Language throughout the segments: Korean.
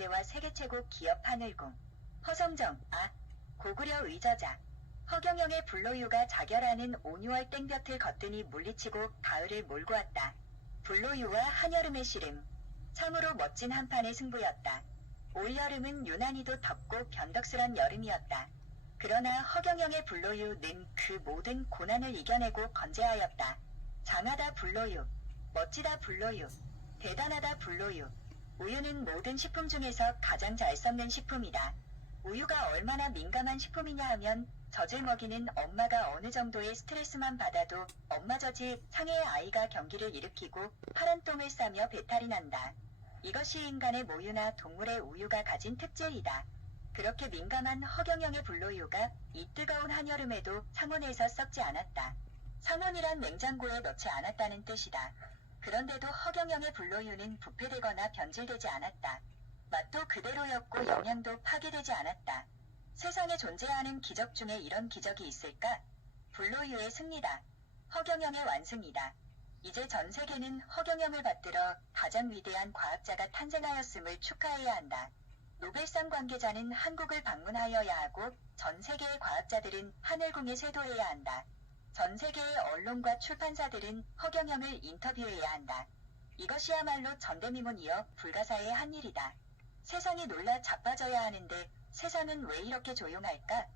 경제와 세계 최고 기업 하늘궁. 허성정, 고구려 의저자. 허경영의 불로유가 자결하는 5, 6월 땡볕을 거뜬히 물리치고 가을을 몰고 왔다. 불로유와 한여름의 씨름. 참으로 멋진 한판의 승부였다. 올여름은 유난히도 덥고 변덕스런 여름이었다. 그러나 허경영의 불로유는 그 모든 고난을 이겨내고 건재하였다. 장하다 불로유, 멋지다 불로유, 대단하다 불로유. 우유는 모든 식품 중에서 가장 잘 썩는 식품이다. 우유가 얼마나 민감한 식품이냐 하면 젖을 먹이는 엄마가 어느 정도의 스트레스만 받아도 엄마 젖이 상해의 아이가 경기를 일으키고 파란 똥을 싸며 배탈이 난다. 이것이 인간의 모유나 동물의 우유가 가진 특질이다. 그렇게 민감한 허경영의 불로유가 이 뜨거운 한여름에도 상온에서 썩지 않았다. 상온이란 냉장고에 넣지 않았다는 뜻이다. 그런데도 허경영의 불로유는 부패되거나 변질되지 않았다. 맛도 그대로였고 영양도 파괴되지 않았다. 세상에 존재하는 기적 중에 이런 기적이 있을까? 불로유의 승리다. 허경영의 완승이다. 이제 전 세계는 허경영을 받들어 가장 위대한 과학자가 탄생하였음을 축하해야 한다. 노벨상 관계자는 한국을 방문하여야 하고 전 세계의 과학자들은 하늘궁에 쇄도해야 한다. 전 세계의 언론과 출판사들은 허경영을 인터뷰해야 한다. 이것이야말로 전대미문이여 불가사의 한 일이다. 세상이 놀라 자빠져야 하는데 세상은 왜 이렇게 조용할까?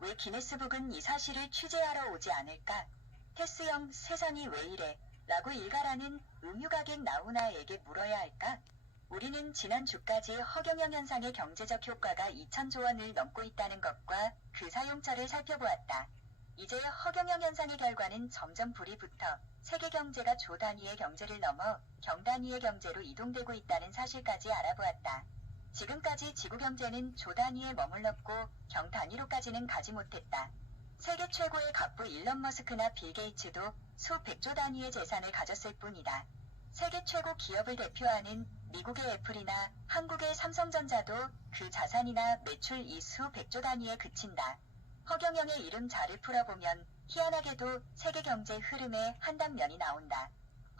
왜 기네스북은 이 사실을 취재하러 오지 않을까? 테스형 세상이 왜 이래? 라고 일가라는 음유가객 나훈아에게 물어야 할까? 우리는 지난주까지 허경영 현상의 경제적 효과가 2,000조 원을 넘고 있다는 것과 그 사용처를 살펴보았다. 이제 허경영 현상의 결과는 점점 불이 붙어 세계 경제가 조 단위의 경제를 넘어 경 단위의 경제로 이동되고 있다는 사실까지 알아보았다. 지금까지 지구 경제는 조 단위에 머물렀고 경 단위로까지는 가지 못했다. 세계 최고의 갑부 일론 머스크나 빌 게이츠도 수백조 단위의 재산을 가졌을 뿐이다. 세계 최고 기업을 대표하는 미국의 애플이나 한국의 삼성전자도 그 자산이나 매출이 수백조 단위에 그친다. 허경영의 이름 자를 풀어보면 희한하게도 세계 경제 흐름의 한 단면이 나온다.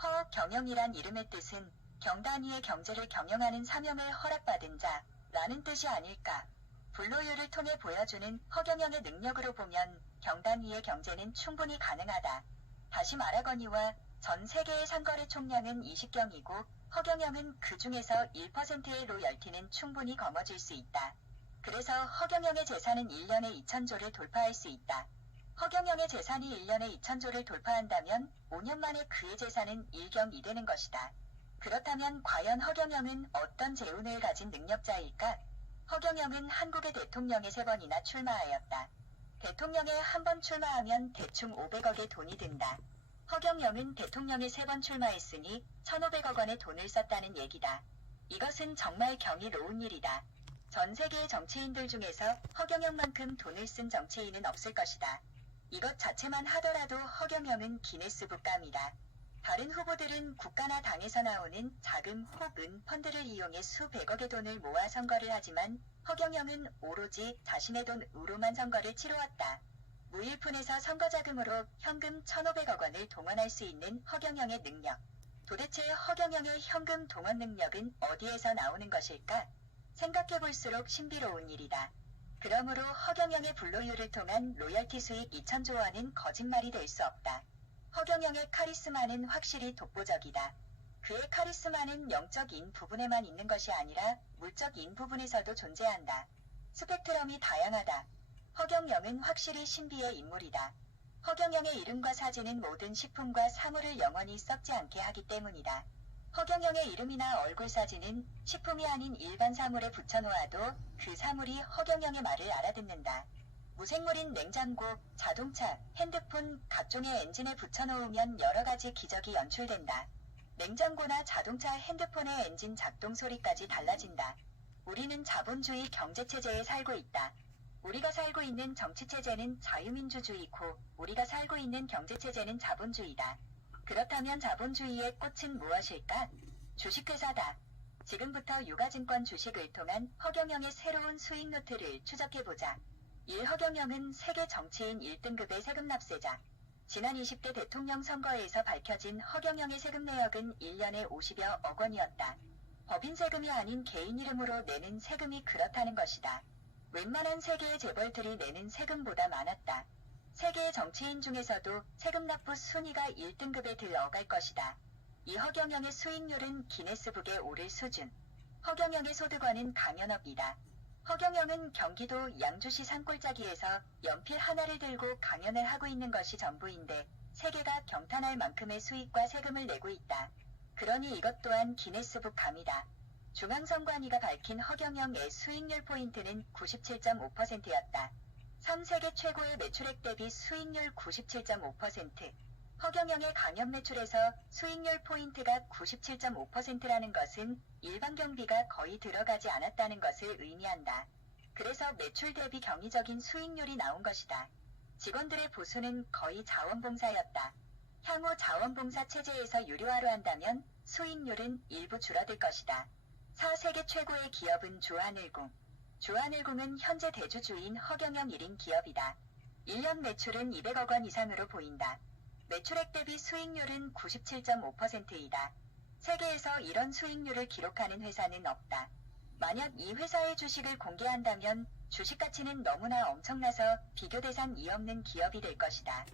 허경영이란 이름의 뜻은 경 단위의 경제를 경영하는 사명을 허락받은 자라는 뜻이 아닐까. 불로유를 통해 보여주는 허경영의 능력으로 보면 경 단위의 경제는 충분히 가능하다. 다시 말하거니와 전 세계의 상거래 총량은 20경이고 허경영은 그 중에서 1%의 로열티는 충분히 거머쥘 수 있다. 그래서 허경영의 재산은 1년에 2,000조를 돌파할 수 있다. 허경영의 재산이 1년에 2,000조를 돌파한다면 5년 만에 그의 재산은 1경이 되는 것이다. 그렇다면 과연 허경영은 어떤 재운을 가진 능력자일까? 허경영은 한국의 대통령에 3번이나 출마하였다. 대통령에 한 번 출마하면 대충 500억의 돈이 든다. 허경영은 대통령에 3번 출마했으니 1,500억 원의 돈을 썼다는 얘기다. 이것은 정말 경이로운 일이다. 전 세계의 정치인들 중에서 허경영만큼 돈을 쓴 정치인은 없을 것이다. 이것 자체만 하더라도 허경영은 기네스북감이다. 다른 후보들은 국가나 당에서 나오는 자금 혹은 펀드를 이용해 수백억의 돈을 모아 선거를 하지만 허경영은 오로지 자신의 돈으로만 선거를 치루었다. 무일푼에서 선거자금으로 현금 1,500억 원을 동원할 수 있는 허경영의 능력. 도대체 허경영의 현금 동원 능력은 어디에서 나오는 것일까? 생각해볼수록 신비로운 일이다. 그러므로 허경영의 불로유를 통한 로열티 수익 2,000조 원은 거짓말이 될 수 없다. 허경영의 카리스마는 확실히 독보적이다. 그의 카리스마는 영적인 부분에만 있는 것이 아니라 물적인 부분에서도 존재한다. 스펙트럼이 다양하다. 허경영은 확실히 신비의 인물이다. 허경영의 이름과 사진은 모든 식품과 사물을 영원히 썩지 않게 하기 때문이다. 허경영의 이름이나 얼굴 사진은 식품이 아닌 일반 사물에 붙여놓아도 그 사물이 허경영의 말을 알아듣는다. 무생물인 냉장고, 자동차, 핸드폰, 각종의 엔진에 붙여놓으면 여러가지 기적이 연출된다. 냉장고나 자동차, 핸드폰의 엔진 작동 소리까지 달라진다. 우리는 자본주의 경제체제에 살고 있다. 우리가 살고 있는 정치체제는 자유민주주의고 우리가 살고 있는 경제체제는 자본주의다. 그렇다면 자본주의의 꽃은 무엇일까? 주식회사다. 지금부터 유가증권 주식을 통한 허경영의 새로운 수익 노트를 추적해보자. 1. 허경영은 세계 정치인 1등급의 세금 납세자. 지난 20대 대통령 선거에서 밝혀진 허경영의 세금 내역은 1년에 50여억 원이었다. 법인 세금이 아닌 개인 이름으로 내는 세금이 그렇다는 것이다. 웬만한 세계의 재벌들이 내는 세금보다 많았다. 세계의 정치인 중에서도 세금 납부 순위가 1등급에 들어갈 것이다. 이 허경영의 수익률은 기네스북에 오를 수준. 허경영의 소득원은 강연업이다. 허경영은 경기도 양주시 산골짜기에서 연필 하나를 들고 강연을 하고 있는 것이 전부인데 세계가 경탄할 만큼의 수익과 세금을 내고 있다. 그러니 이것 또한 기네스북 감이다. 중앙선관위가 밝힌 허경영의 수익률 포인트는 97.5%였다. 3세계 최고의 매출액 대비 수익률 97.5%. 허경영의 강연 매출에서 수익률 포인트가 97.5%라는 것은 일반 경비가 거의 들어가지 않았다는 것을 의미한다. 그래서 매출 대비 경이적인 수익률이 나온 것이다. 직원들의 보수는 거의 자원봉사였다. 향후 자원봉사 체제에서 유료화로 한다면 수익률은 일부 줄어들 것이다. 4세계 최고의 기업은 주한일공. 주한일공은 현재 대주주인 허경영 1인 기업이다. 1년 매출은 200억 원 이상으로 보인다. 매출액 대비 수익률은 97.5%이다. 세계에서 이런 수익률을 기록하는 회사는 없다. 만약 이 회사의 주식을 공개한다면 주식 가치는 너무나 엄청나서 비교 대상이 없는 기업이 될 것이다.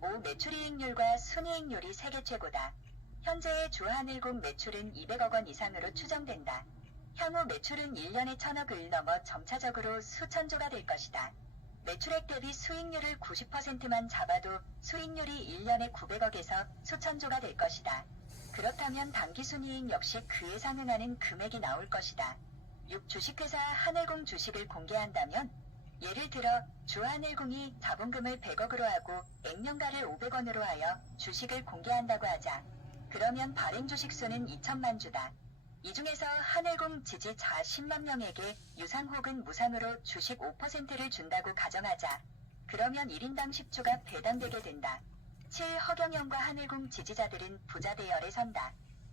5. 매출이익률과 순이익률이 세계 최고다. 현재의 주한일공 매출은 200억 원 이상으로 추정된다. 향후 매출은 1년에 1000억을 넘어 점차적으로 수천조가 될 것이다. 매출액 대비 수익률을 90%만 잡아도 수익률이 1년에 900억에서 수천조가 될 것이다. 그렇다면 당기순이익 역시 그에 상응하는 금액이 나올 것이다. 6. 주식회사 한일공 주식을 공개한다면 예를 들어 주한일공이 자본금을 100억으로 하고 액면가를 500원으로 하여 주식을 공개한다고 하자. 그러면 발행 주식 수는 2천만 주다. 이 중에서 한일공 지지자 10만 명에게 유상 혹은 무상으로 주식 5%를 준다고 가정하자. 그러면 1인당 10주가 배당되게 된다. 7. 허경영과 한일공 지지자들은 부자 대열에 선다.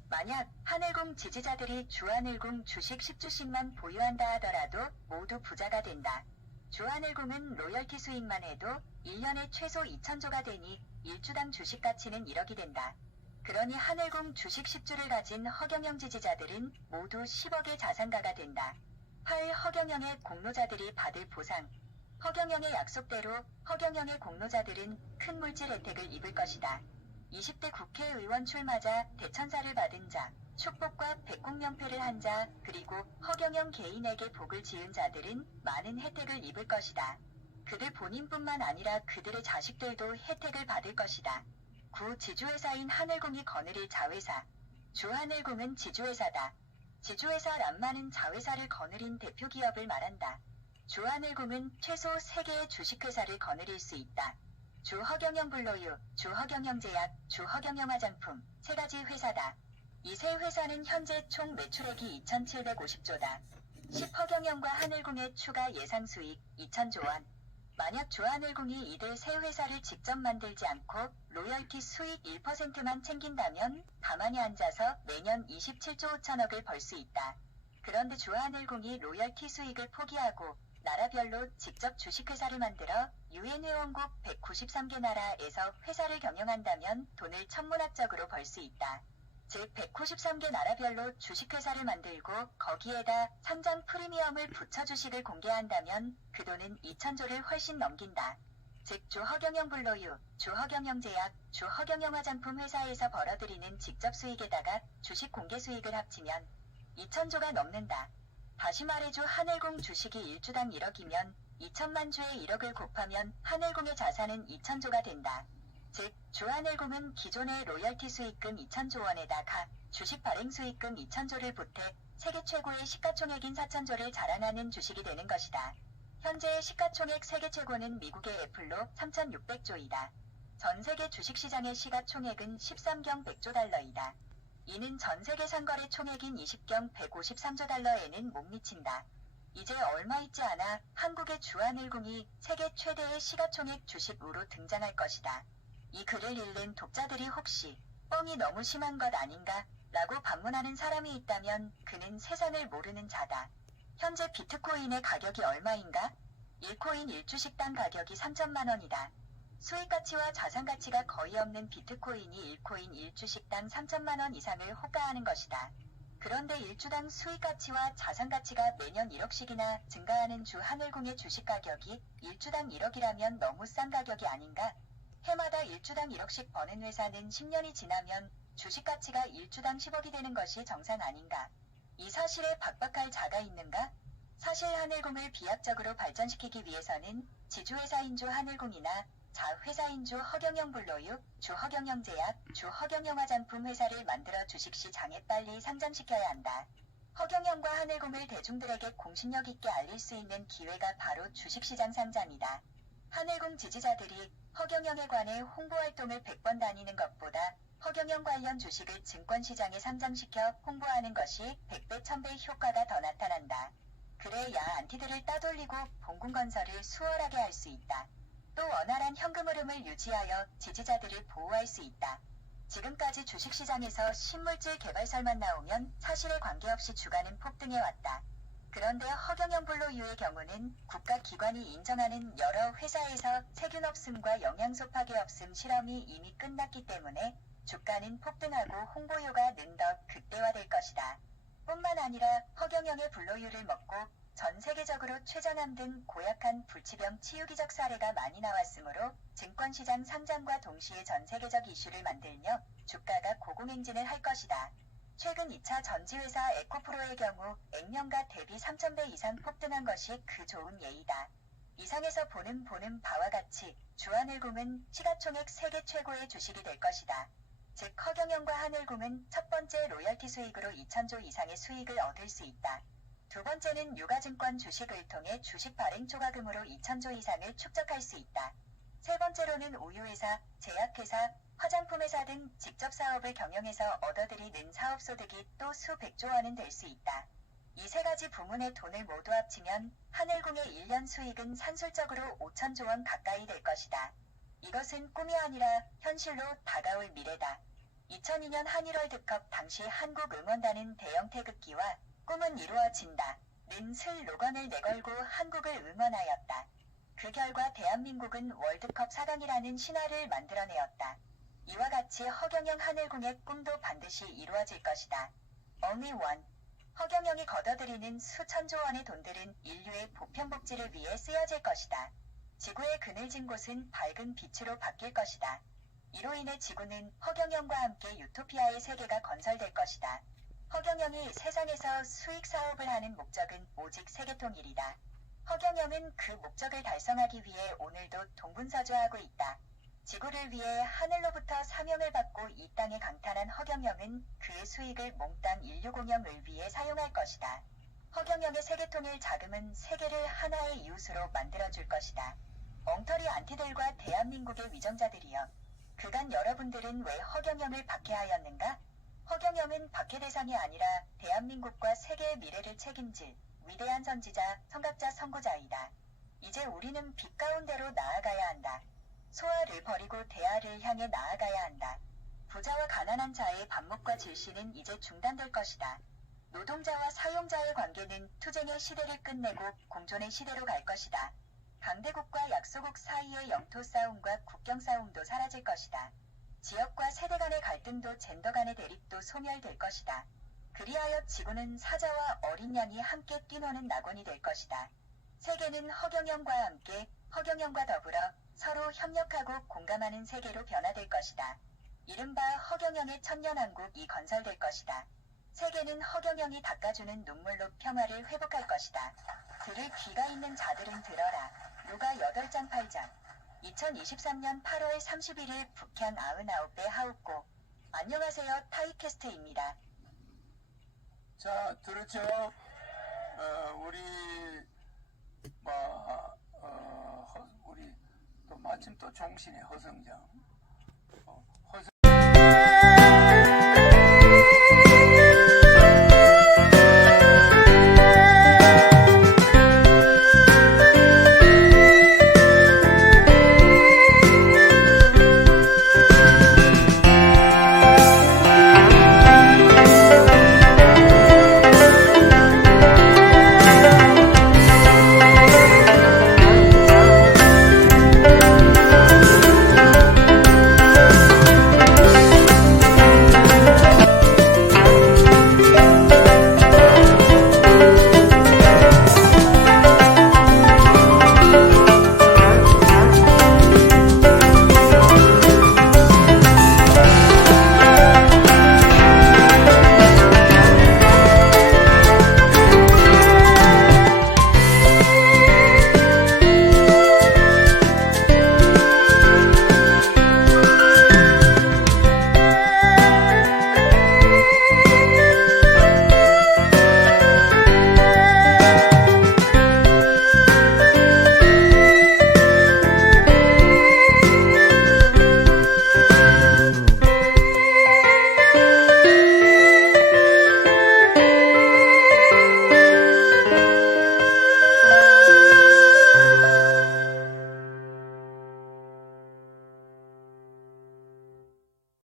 만약 한일공 지지자들이 주한일공 주식 10주씩만 보유한다 하더라도 모두 부자가 된다. 주한일공은 로열티 수익만 해도 1년에 최소 2천조가 되니 1주당 주식 가치는 1억이 된다. 그러니 한일공 주식 10주를 가진 허경영 지지자들은 모두 10억의 자산가가 된다. 8. 허경영의 공로자들이 받을 보상. 허경영의 약속대로 허경영의 공로자들은 큰 물질 혜택을 입을 것이다. 20대 국회의원 출마자, 대천사를 받은 자, 축복과 백국명패를 한 자, 그리고 허경영 개인에게 복을 지은 자들은 많은 혜택을 입을 것이다. 그들 본인뿐만 아니라 그들의 자식들도 혜택을 받을 것이다. 9. 지주회사인 한일공이 거느릴 자회사. 주한일공은 지주회사다. 지주회사 란마는 자회사를 거느린 대표 기업을 말한다. 주한일공은 최소 3개의 주식회사를 거느릴 수 있다. 주허경영 블로유, 주허경영제약, 주허경영 화장품, 3가지 회사다. 이 세 회사는 현재 총 매출액이 2,750조다. 10허경영과 한일공의 추가 예상 수익 2,000조 원. 만약 주한일공이 이들 세 회사를 직접 만들지 않고 로열티 수익 1%만 챙긴다면 가만히 앉아서 매년 27조 5천억을 벌 수 있다. 그런데 주한일공이 로열티 수익을 포기하고 나라별로 직접 주식회사를 만들어 유엔 회원국 193개 나라에서 회사를 경영한다면 돈을 천문학적으로 벌 수 있다. 즉 193개 나라별로 주식회사를 만들고 거기에다 상장 프리미엄을 붙여 주식을 공개한다면 그 돈은 2천조를 훨씬 넘긴다. 즉 주허경영 블로유, 주허경영 제약, 주허경영 화장품 회사에서 벌어들이는 직접 수익에다가 주식 공개 수익을 합치면 2천조가 넘는다. 다시 말해 주한일공 주식이 1주당 1억이면 2천만 주에 1억을 곱하면 한일공의 자산은 2천조가 된다. 즉 주한일공은 기존의 로열티 수익금 2천조 원에다가 주식 발행 수익금 2천조를 보태 세계 최고의 시가총액인 4천조를 자랑하는 주식이 되는 것이다. 현재 시가총액 세계 최고는 미국의 애플로 3,600조이다. 전 세계 주식시장의 시가총액은 13경 100조 달러이다. 이는 전 세계 상거래 총액인 20경 153조 달러에는 못 미친다. 이제 얼마 있지 않아 한국의 주한일공이 세계 최대의 시가총액 주식으로 등장할 것이다. 이 글을 읽는 독자들이 혹시 뻥이 너무 심한 것 아닌가? 라고 반문하는 사람이 있다면 그는 세상을 모르는 자다. 현재 비트코인의 가격이 얼마인가? 1코인 1주식당 가격이 3천만 원이다. 수익가치와 자산가치가 거의 없는 비트코인이 1코인 1주식당 3천만 원 이상을 호가하는 것이다. 그런데 일주당 수익 가치와 자산 가치가 매년 1억씩이나 증가하는 주하늘궁의 주식 가격이 일주당 1억이라면 너무 싼 가격이 아닌가? 해마다 일주당 1억씩 버는 회사는 10년이 지나면 주식 가치가 일주당 10억이 되는 것이 정상 아닌가? 이 사실에 박박할 자가 있는가? 사실 하늘궁을 비약적으로 발전시키기 위해서는 지주회사인 주하늘궁이나 자회사인 주허경영 블로유, 주허경영 제약, 주허경영 화장품 회사를 만들어 주식시장에 빨리 상장시켜야 한다. 허경영과 하늘궁을 대중들에게 공신력 있게 알릴 수 있는 기회가 바로 주식시장 상장이다. 하늘궁 지지자들이 허경영에 관해 홍보활동을 100번 다니는 것보다 허경영 관련 주식을 증권시장에 상장시켜 홍보하는 것이 100배 1000배 효과가 더 나타난다. 그래야 안티들을 따돌리고 봉군건설을 수월하게 할 수 있다. 또 원활한 현금 흐름을 유지하여 지지자들을 보호할 수 있다. 지금까지 주식시장에서 신물질 개발설만 나오면 사실에 관계없이 주가는 폭등해왔다. 그런데 허경영 블로유의 경우는 국가기관이 인정하는 여러 회사에서 세균 없음과 영양소 파괴 없음 실험이 이미 끝났기 때문에 주가는 폭등하고 홍보효가 는 더 극대화될 것이다. 뿐만 아니라 허경영의 블로유를 먹고 전 세계적으로 췌장암 등 고약한 불치병 치유기적 사례가 많이 나왔으므로 증권시장 상장과 동시에 전 세계적 이슈를 만들며 주가가 고공행진을 할 것이다. 최근 2차 전지회사 에코프로의 경우 액면가 대비 3000배 이상 폭등한 것이 그 좋은 예이다. 이상에서 보는 바와 같이 주하늘궁은 시가총액 세계 최고의 주식이 될 것이다. 즉 허경영과 하늘궁은 첫 번째 로열티 수익으로 2000조 이상의 수익을 얻을 수 있다. 두 번째는 유가증권 주식을 통해 주식 발행 초과금으로 2000조 이상을 축적할 수 있다. 세 번째로는 우유회사, 제약회사, 화장품회사 등 직접 사업을 경영해서 얻어들이는 사업소득이 또 수백조 원은 될 수 있다. 이 세 가지 부문의 돈을 모두 합치면 하늘궁의 1년 수익은 산술적으로 5000조 원 가까이 될 것이다. 이것은 꿈이 아니라 현실로 다가올 미래다. 2002년 한일월드컵 당시 한국 응원단은 대형 태극기와 꿈은 이루어진다 는 슬로건을 내걸고 한국을 응원하였다. 그 결과 대한민국은 월드컵 4강이라는 신화를 만들어내었다. 이와 같이 허경영 하늘궁의 꿈도 반드시 이루어질 것이다. Only one. 허경영이 걷어들이는 수천조 원의 돈들은 인류의 보편복지를 위해 쓰여질 것이다. 지구의 그늘진 곳은 밝은 빛으로 바뀔 것이다. 이로 인해 지구는 허경영과 함께 유토피아의 세계가 건설될 것이다. 허경영이 세상에서 수익 사업을 하는 목적은 오직 세계통일이다. 허경영은 그 목적을 달성하기 위해 오늘도 동분서주하고 있다. 지구를 위해 하늘로부터 사명을 받고 이 땅에 강탄한 허경영은 그의 수익을 몽땅 인류 공영을 위해 사용할 것이다. 허경영의 세계통일 자금은 세계를 하나의 이웃으로 만들어줄 것이다. 엉터리 안티들과 대한민국의 위정자들이여, 그간 여러분들은 왜 허경영을 박해하였는가? 허경영은 박해 대상이 아니라 대한민국과 세계의 미래를 책임질 위대한 선지자, 선각자, 선구자이다. 이제 우리는 빛 가운데로 나아가야 한다. 소아를 버리고 대아를 향해 나아가야 한다. 부자와 가난한 자의 반목과 질시는 이제 중단될 것이다. 노동자와 사용자의 관계는 투쟁의 시대를 끝내고 공존의 시대로 갈 것이다. 강대국과 약소국 사이의 영토 싸움과 국경 싸움도 사라질 것이다. 지역과 세대 간의 갈등도 젠더 간의 대립도 소멸될 것이다. 그리하여 지구는 사자와 어린 양이 함께 뛰노는 낙원이 될 것이다. 세계는 허경영과 함께 허경영과 더불어 서로 협력하고 공감하는 세계로 변화될 것이다. 이른바 허경영의 천년왕국이 건설될 것이다. 세계는 허경영이 닦아주는 눈물로 평화를 회복할 것이다. 들을 귀가 있는 자들은 들어라. 누가 8장 8장. 2023년 8월 31일 북향 99배 하우꼬. 안녕하세요, 타이캐스트입니다. 자, 들었죠? 우리 우리 또 마침 또 종신의 허성정